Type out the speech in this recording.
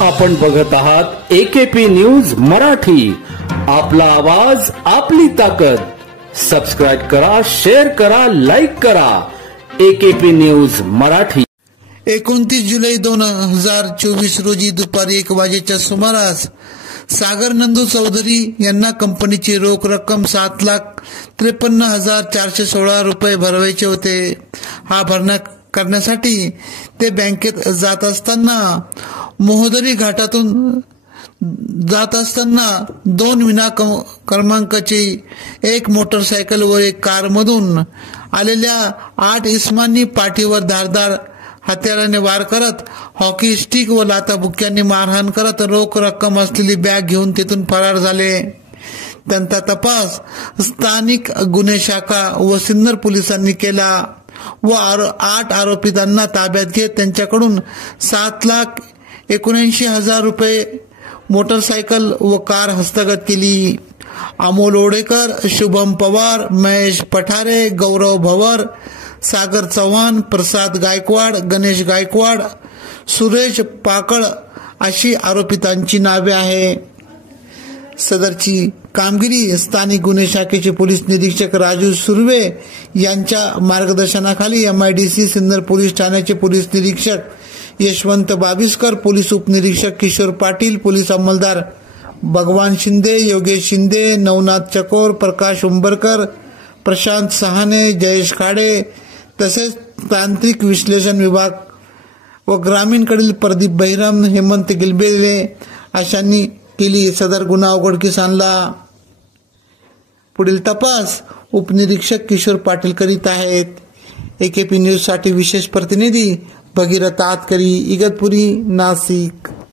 आपण बघत आहात AKP न्यूज मराठी. आपला आवाज आपली ताकद. सबस्क्राइब करा, शेअर करा, लाईक करा. AKP news Marathi. 29 जुलै 2024 रोजी दुपारी 1 वाजेच्या सुमारास सागर नंदू चौधरी यांना कंपनीची रोख रक्कम 7,53,416 रुपये भरवायचे होते. हा भरणा करण्यासाठी ते बँकेत जात असताना मोहदरी घाटातून जात असताना 2 विना क्रमांकाची एक मोटरसायकल व एक कारमधून आलेल्या 8 इसमांनी पाठीवर धारदार हत्याराने वार करत, हॉकी स्टिक व लाथाबुक्क्यांनी मारहाण करत रोख रक्कम असलेली बॅग घेऊन तेथून फरार झाले. त्यांचा तपास स्थानिक गुन्हे शाखा व सिन्नर पोलिसांनी केला व 8 आरोपितांना ताब्यात घेत त्यांच्याकडून 7,79,000 रुपये, मोटरसायकल व कार हस्तगत केली. अमोल ओडेकर, शुभम पवार, महेश पठारे, गौरव भवर, सागर चव्हाण, प्रसाद गायकवाड, गणेश गायकवाड, सुरेश पाकळ अशी आरोपितांची नावे आहे. सदरची कामगिरी स्थानिक गुन्हे शाखेचे पोलीस निरीक्षक राजू सुर्वे यांच्या मार्गदर्शनाखाली MIDC सिन्नर पोलीस ठाण्याचे पोलीस निरीक्षक यशवंत बाबिस्कर, पोलीस उपनिरीक्षक किशोर पाटील, पोलीस अंमलदार भगवान शिंदे, योगेश शिंदे, नवनाथ चकोर, प्रकाश उंबरकर, प्रशांत सहाने, जयेश खाडे तसेच तांत्रिक विश्लेषण विभाग व ग्रामीणकडील प्रदीप बहिराम, हेमंत गिलबेले अशांनी केली. सदर गुन्हा उघडकीस आणला. पुढील तपास उपनिरीक्षक किशोर पाटील करीत आहेत. AKP न्यूज साठी विशेष प्रतिनिधी भगीरथ आतकरी, इगतपुरी, नाशिक.